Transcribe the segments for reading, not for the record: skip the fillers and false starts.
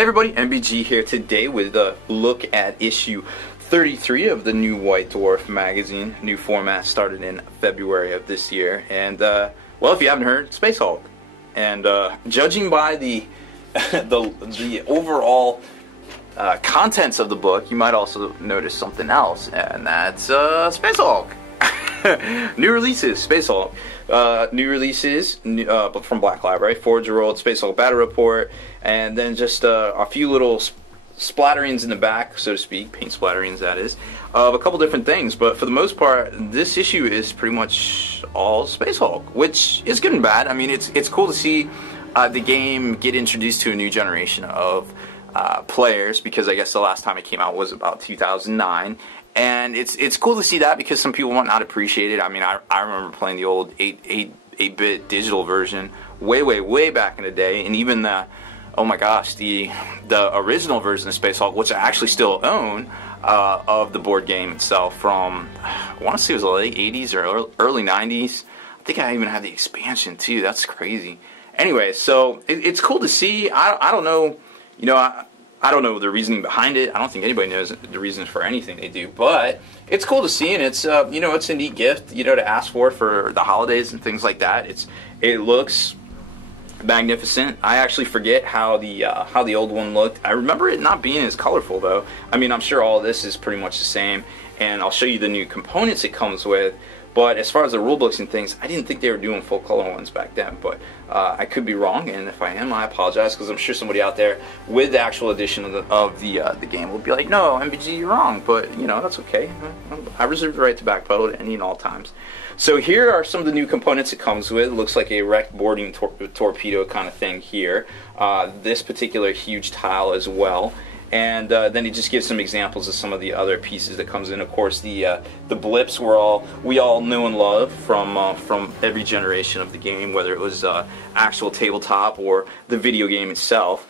Hey everybody, MBG here today with a look at issue 33 of the new White Dwarf magazine. New format started in February of this year, and well, if you haven't heard, Space Hulk. And judging by the the overall contents of the book, you might also notice something else, and that's Space Hulk. New releases, Space Hulk. New releases from Black Library, Forge World, Space Hulk Battle Report, and then just a few little splatterings in the back, so to speak, paint splatterings that is, of a couple different things. But for the most part, this issue is pretty much all Space Hulk, which is good and bad. I mean, it's cool to see the game get introduced to a new generation of players, because I guess the last time it came out was about 2009. And it's cool to see that, because some people might not appreciate it. I mean, I remember playing the old 8-bit digital version way back in the day, and even the, oh my gosh, the original version of Space Hulk, which I actually still own, of the board game itself from, I want to say it was the late 80s or early 90s. I think I even had the expansion too. That's crazy. Anyway, so it's cool to see. I don't know, you know, I don't know the reasoning behind it. I don't think anybody knows the reasons for anything they do, but it's cool to see, and it's you know, it's a neat gift, you know, to ask for the holidays and things like that. It looks magnificent. I actually forget how the old one looked. I remember it not being as colorful though. I mean, I'm sure all of this is pretty much the same, and I'll show you the new components it comes with. But as far as the rule books and things, I didn't think they were doing full color ones back then. But I could be wrong, and if I am, I apologize, because I'm sure somebody out there with the actual edition of the game will be like, "No, MBG, you're wrong." But you know, that's okay. I reserve the right to backpedal at any and all times. So here are some of the new components it comes with. It looks like a wrecked boarding torpedo kind of thing here. This particular huge tile as well. And then he just gives some examples of some of the other pieces that comes in. Of course, the blips we all know and love from every generation of the game, whether it was actual tabletop or the video game itself.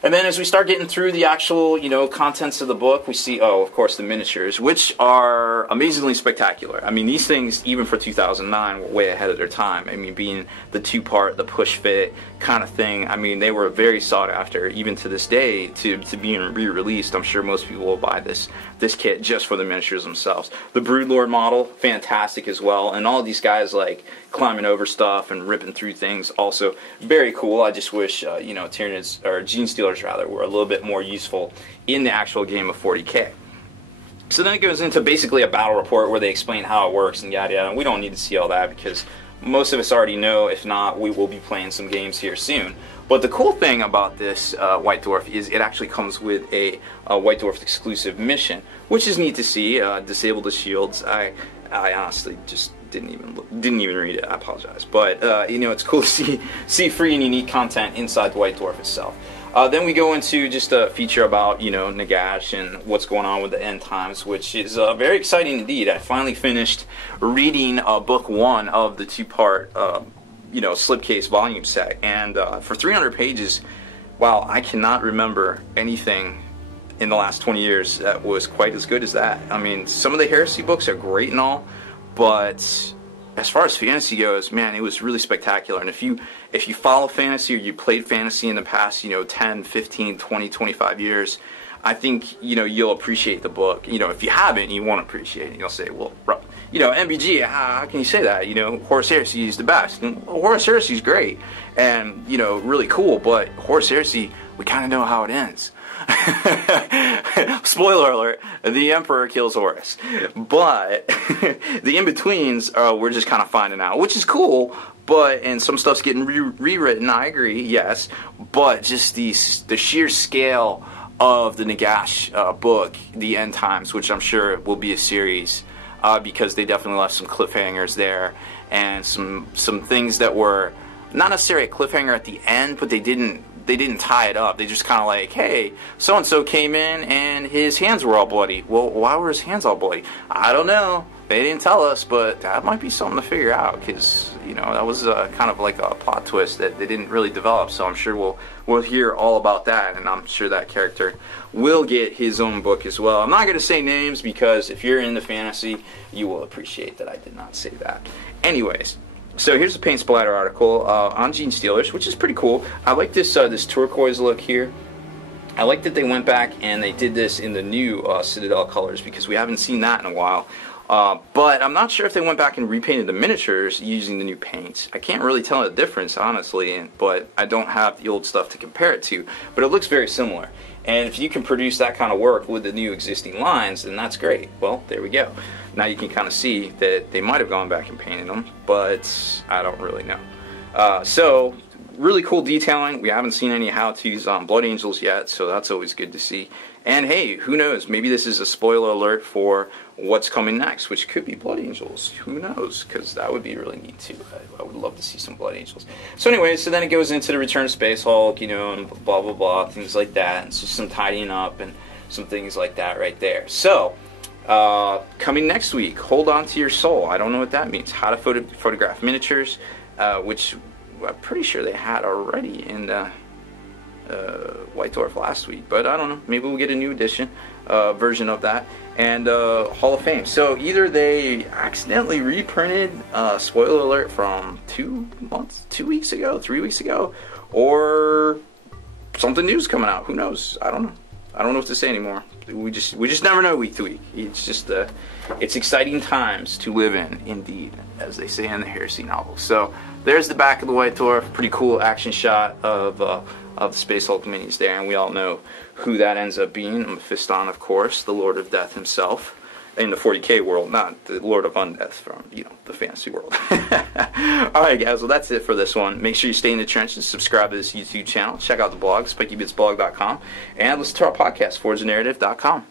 And then as we start getting through the actual, you know, contents of the book, we see, oh, of course, the miniatures, which are amazingly spectacular. I mean, these things, even for 2009, were way ahead of their time. I mean, being the two-part, the push-fit kind of thing, I mean, they were very sought after, even to this day, to being re-released. I'm sure most people will buy this kit just for the miniatures themselves. The Broodlord model, fantastic as well, and all of these guys, like, climbing over stuff and ripping through things, also very cool. I just wish, you know, Tyranids, or Gene Stealers rather, were a little bit more useful in the actual game of 40K. So then it goes into basically a battle report where they explain how it works and yada yada. And we don't need to see all that, because most of us already know. If not, we will be playing some games here soon. But the cool thing about this White Dwarf is it actually comes with a White Dwarf exclusive mission, which is neat to see. Disable the shields. I honestly just didn't even read it. I apologize, but you know, it's cool to see free and unique content inside the White Dwarf itself. Then we go into just a feature about, you know, Nagash and what's going on with the end times, which is very exciting indeed. I finally finished reading book 1 of the two-part you know, slipcase volume set, and for 300 pages, wow, I cannot remember anything in the last 20 years that was quite as good as that. I mean, some of the Heresy books are great and all, but as far as fantasy goes, man, it was really spectacular. And if you follow fantasy, or you played fantasy in the past, you know, 10, 15, 20, 25 years, I think, you know, you'll appreciate the book. You know, if you haven't, you won't appreciate it. You'll say, well, you know, MBG, how can you say that? You know, Horus Heresy is the best. And Horus Heresy is great and, you know, really cool, but Horus Heresy, we kind of know how it ends. Spoiler alert, the Emperor kills Horus. But the in-betweens, we're just kind of finding out, which is cool, but, and some stuff's getting rewritten, I agree, yes, but just the sheer scale of the Nagash book, The End Times, which I'm sure will be a series, because they definitely left some cliffhangers there, and some things that were not necessarily a cliffhanger at the end, but they didn't tie it up. They just kind of like, hey, so-and-so came in and his hands were all bloody. Well, why were his hands all bloody? I don't know. They didn't tell us, but that might be something to figure out, because, you know, that was kind of like a plot twist that they didn't really develop. So I'm sure we'll hear all about that, and I'm sure that character will get his own book as well. I'm not going to say names, because if you're into fantasy, you will appreciate that I did not say that. Anyways, so here's the paint splatter article on Gene Stealers, which is pretty cool. I like this this turquoise look here. I like that they went back and they did this in the new Citadel colors, because we haven't seen that in a while. But I'm not sure if they went back and repainted the miniatures using the new paints. I can't really tell the difference, honestly, but I don't have the old stuff to compare it to. But it looks very similar. And if you can produce that kind of work with the new existing lines, then that's great. Well, there we go. Now you can kind of see that they might have gone back and painted them, but I don't really know. So, really cool detailing. We haven't seen any how-tos on Blood Angels yet, so that's always good to see. And hey, who knows? Maybe this is a spoiler alert for what's coming next, which could be Blood Angels. Who knows? Because that would be really neat too. I would love to see some Blood Angels. So anyway, so then it goes into the Return of Space Hulk, you know, and blah blah blah, things like that. And so some tidying up and some things like that right there. So coming next week, Hold On to Your Soul. I don't know what that means. How to photograph miniatures, which I'm pretty sure they had already in White Dwarf last week, but I don't know. Maybe we'll get a new edition version of that. And Hall of Fame. So either they accidentally reprinted, spoiler alert, from 2 weeks ago, 3 weeks ago, or something new's coming out. Who knows? I don't know. I don't know what to say anymore. We just never know week to week. It's just it's exciting times to live in, indeed, as they say in the Heresy novel. So there's the back of the White Dwarf. Pretty cool action shot of the Space Hulk minis there, and we all know who that ends up being. Mephiston, of course, the Lord of Death himself, in the 40k world, not the Lord of Undeath from, you know, the fantasy world. Alright guys, well that's it for this one. Make sure you stay in the trenches, subscribe to this YouTube channel, check out the blog, spikybitsblog.com, and listen to our podcast, forgethenarrative.com.